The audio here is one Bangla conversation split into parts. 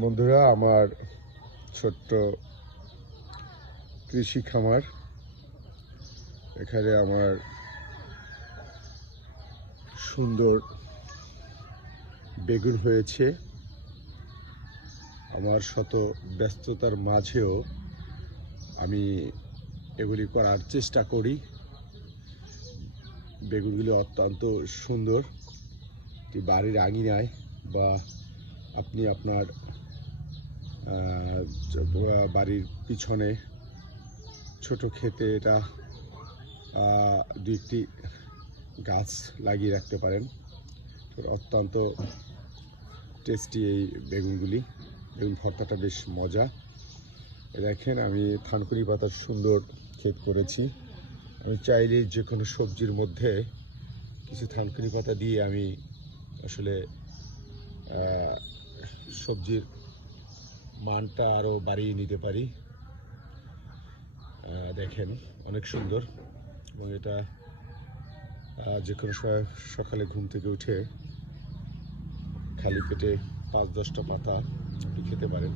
বন্ধুরা, আমার ছোট্ট কৃষি খামার। এখানে আমার সুন্দর বেগুন হয়েছে। আমার শত ব্যস্ততার মাঝেও আমি এগুলি করার চেষ্টা করি। বেগুনগুলি অত্যন্ত সুন্দর। বাড়ির আঙিনায় বা আপনি আপনার বাড়ির পিছনে ছোট ক্ষেতে এটা আহ, দুই একটি গাছ লাগিয়ে রাখতে পারেন। অত্যন্ত টেস্টি এই বেগুনগুলি। বেগুন ভর্তাটা বেশ মজা। দেখেন আমি থানকুনি পাতার সুন্দর ক্ষেত করেছি। আমি চাইলে যে কোনো সবজির মধ্যে কিছু থানকুনি পাতা দিয়ে আমি আসলে সবজির মানটা আরও বাড়িয়ে নিতে পারি। দেখেন, অনেক সুন্দর। এবং এটা যে কোনো সময় সকালে ঘুম থেকে উঠে খালি পেটে পাঁচ দশটা পাতা আপনি খেতে পারেন।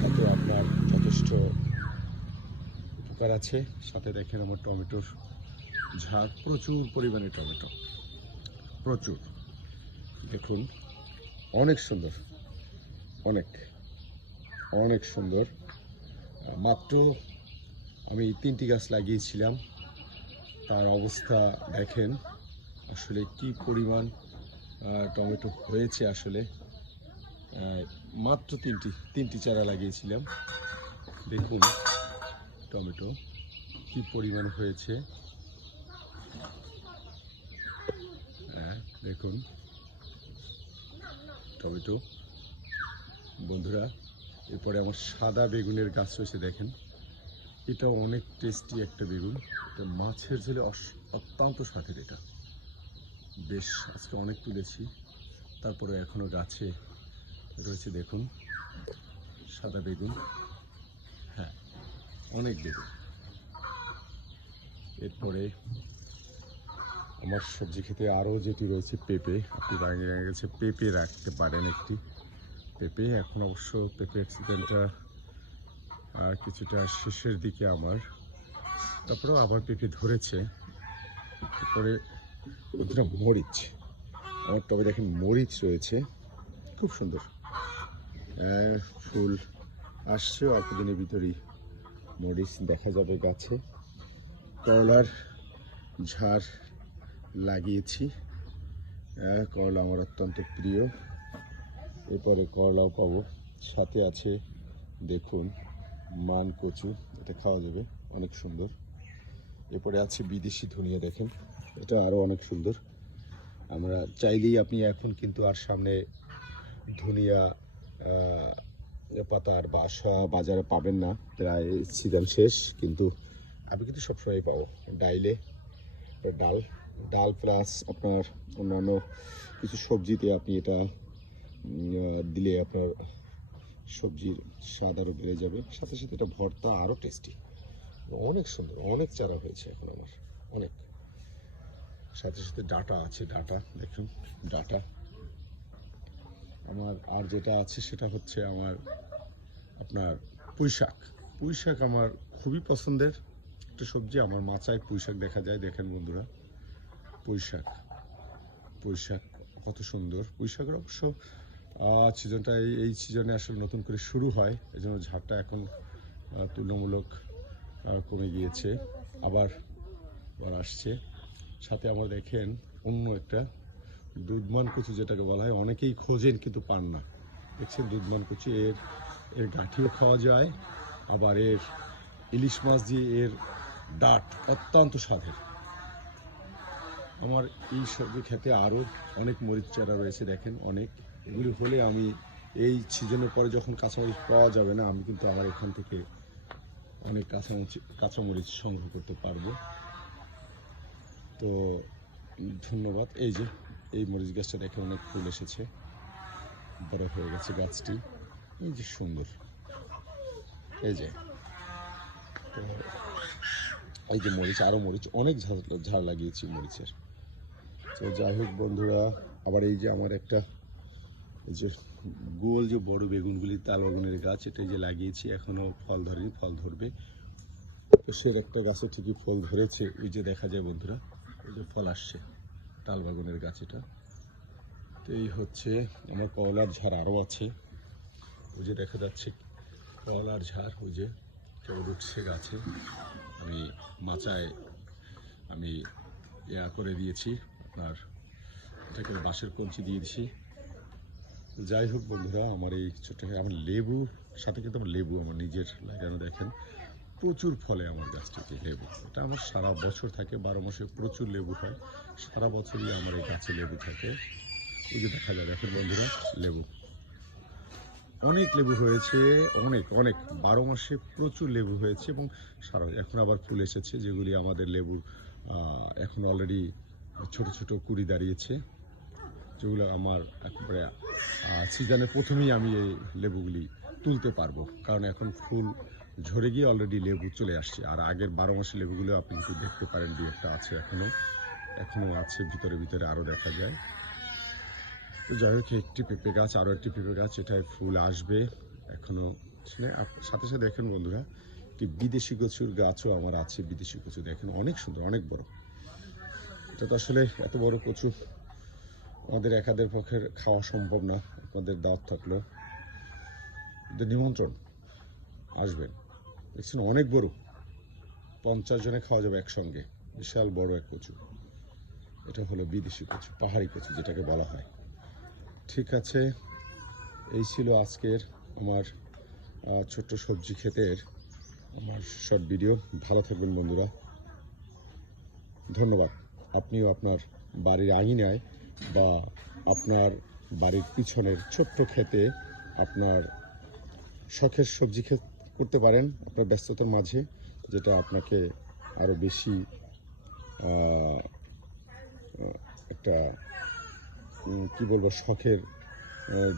তাতে আপনার যথেষ্ট উপকার আছে। সাথে দেখেন আমার টমেটোর ঝাড় প্রচুর পরিমাণে টমেটো। প্রচুর। দেখুন, অনেক সুন্দর। অনেক অনেক সুন্দর। মাত্র আমি তিনটি গাছ লাগিয়েছিলাম। তার অবস্থা দেখেন, আসলে কি পরিমাণ টমেটো হয়েছে আসলে। মাত্র তিনটি তিনটি চারা লাগিয়েছিলাম। দেখুন টমেটো কি পরিমাণ হয়েছে। হ্যাঁ দেখুন টমেটো। বন্ধুরা, এরপরে আমার সাদা বেগুনের গাছ রয়েছে, দেখেন। এটা অনেক টেস্টি একটা বেগুন। এটা মাছের ঝোলে অত্যন্ত স্বাদের এটা। বেশ, আজকে অনেক তুলেছি। তারপরে এখনও গাছে রয়েছে, দেখুন, সাদা বেগুন। হ্যাঁ অনেক বেগুন। এরপরে আমার সবজি খেতে আরও যেটি রয়েছে, পেঁপে। আপনি বাইরে গেছে, পেঁপে রাখতে পারেন একটি। পেঁপে এখন অবশ্য পেঁপে অ্যাক্সিডেন্টটা কিছুটা শেষের দিকে আমার। তারপরেও আবার পেঁপে ধরেছে। তারপরে বন্ধুরা মরিচ। আমার টবে দেখেন মরিচ রয়েছে। খুব সুন্দর। হ্যাঁ, ফুল আসছে অল্প দিনের ভিতরেই মরিচ দেখা যাবে গাছে। করলার ঝাড় লাগিয়েছি। হ্যাঁ, করলা আমার অত্যন্ত প্রিয়। এরপরে করলাও পাবো। সাথে আছে দেখুন মান কচু এটা খাওয়া যাবে অনেক সুন্দর। এরপরে আছে বিদেশি ধনিয়া দেখেন এটা আরও অনেক সুন্দর। আমরা চাইলেই আপনি এখন কিন্তু আর সামনে ধনিয়া আহ, পাতা আর বাসা বাজারে পাবেন না। প্রায় সিজন শেষ কিন্তু আমি কিন্তু সবসময় পাবো। ডাইলে ডাল ডাল প্লাস আপনার অন্যান্য কিছু সবজিতে আপনি এটা দিলে আপনার সবজির স্বাদ আরও বেড়ে যাবে। সাথে সাথে এটা ভর্তা আরও টেস্টি অনেক সুন্দর, অনেক চারা হয়েছে এখন আমার, অনেক। সাথে সাথে ডাটা আছে, ডাটা, দেখুন, ডাটা। আমার আর যেটা আছে সেটা হচ্ছে আমার আপনার পুঁই শাক পুঁই শাক আমার খুবই পছন্দের। একটা সবজি, আমার মাচায় পুঁই শাক দেখা যায়, দেখেন বন্ধুরা। পুঁই শাক পুঁই কত সুন্দর। পুঁই শাকের অবশ্য সিজনটা এই এই সিজনে আসলে নতুন করে শুরু হয় এই জন্য ঝাড়টা এখন তুলনামূলক কমে গিয়েছে, আবার আবার আসছে। সাথে আমার দেখেন অন্য একটা দুধমান কচু যেটাকে বলা হয়, অনেকেই খোঁজেন কিন্তু পান না। দেখছেন দুধমান কচু, এর এর গাঁঠিও খাওয়া যায়, আবার এর ইলিশ মাছ দিয়ে এর ডাট অত্যন্ত স্বাদের। আমার এই সবজি খেতে আরও অনেক মরিচ চারা রয়েছে, দেখেন অনেক। এগুলি হলে আমি এই সিজনের পরে যখন কাঁচামরিচ পাওয়া যাবে না, আমি কিন্তু আমার এখান থেকে অনেক কাঁচামরিচ কাঁচামরিচ সংগ্রহ করতে পারব। তো ধন্যবাদ। এই যে, এই মরিচ গাছটা দেখে অনেক ফুল এসেছে। বড় হয়ে গেছে গাছটি। এই যে সুন্দর। এই যে। তো এই যে মরিচ আরও মরিচ, অনেক ঝাড় ঝাড় লাগিয়েছি মরিচের। তো যাই হোক বন্ধুরা, আবার এই যে আমার একটা যে গোল যে বড় বেগুনগুলি, তাল বেগুনের গাছ এটা যে লাগিয়েছি, এখনও ফল ধরেনি, ফল ধরবে। তো সের একটা গাছে ঠিকই ফল ধরেছে। ওই যে দেখা যায় বন্ধুরা ওই যে ফল আসছে, তাল বাগানের গাছ এটা। তো এই হচ্ছে আমার কলার ঝাড় আরও আছে। ওই যে দেখা যাচ্ছে কলার ঝাড়, ওই যে কেবল উঠছে গাছে। আমি মাচায়, আমি ইয়া করে দিয়েছি, আপনার এটাকে বাঁশের কঞ্চি দিয়ে দিছি যাই হোক বন্ধুরা, আমার এই ছোট্ট আমার লেবু সাথে কিন্তু আমার লেবু আমার নিজের লাগানো দেখেন, প্রচুর ফলে আমার গাছটিতে লেবু। এটা আমার সারা বছর থাকে, বারো মাসে প্রচুর লেবু হয়, সারা বছরই আমার এই গাছে লেবু থাকে। ওই যে দেখা যায়, দেখেন বন্ধুরা, লেবু। অনেক লেবু হয়েছে, অনেক অনেক, বারো মাসে প্রচুর লেবু হয়েছে এবং সারা, এখন আবার ফুল এসেছে যেগুলি আমাদের লেবু এখন অলরেডি ছোট ছোট কুড়ি দাঁড়িয়েছে। যেগুলো আমার একেবারে সিজনের প্রথমেই আমি এই লেবুগুলি তুলতে পারব। কারণ এখন ফুল ঝরে গিয়ে অলরেডি লেবু চলে আসছে। আর আগের বারো মাসের লেবুগুলো আপনি কিন্তু দেখতে পারেন দু একটা আছে এখনও এখনও আছে, ভিতরে ভিতরে আরও দেখা যায়। তো যাই হোক, একটি পেঁপে গাছ, আরও একটি পেঁপে গাছ, এটায় ফুল আসবে এখনও সাথে সাথে দেখেন বন্ধুরা, একটি বিদেশি কচুর গাছও আমার আছে, বিদেশি কচু দেখেন, অনেক সুন্দর, অনেক বড়। এটা তো আসলে এত বড় কচু আমাদের একাদের পক্ষে খাওয়া সম্ভব না আপনাদের দাঁত থাকল নিমন্ত্রণ আসবেন দেখছেন, অনেক বড় পঞ্চাশ জনে খাওয়া যাবে একসঙ্গে। বিশাল বড় এক কচু। এটা হলো বিদেশি কচু, পাহাড়ি কচু যেটাকে বলা হয়। ঠিক আছে, এই ছিল আজকের আমার ছোট্ট সবজি ক্ষেতের আমার শর্ট ভিডিও ভালো থাকবেন বন্ধুরা। ধন্যবাদ। আপনিও আপনার বাড়ির আঙিনায় বা আপনার বাড়ির পিছনের ছোট্ট খেতে আপনার শখের সবজি ক্ষেত করতে পারেন আপনার ব্যস্ততার মাঝে, যেটা আপনাকে আরও বেশি একটা কি বলব, শখের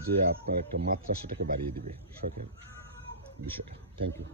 যে আপনার একটা মাত্রা সেটাকে বাড়িয়ে দিবে, শখের বিষয়টা। Thank you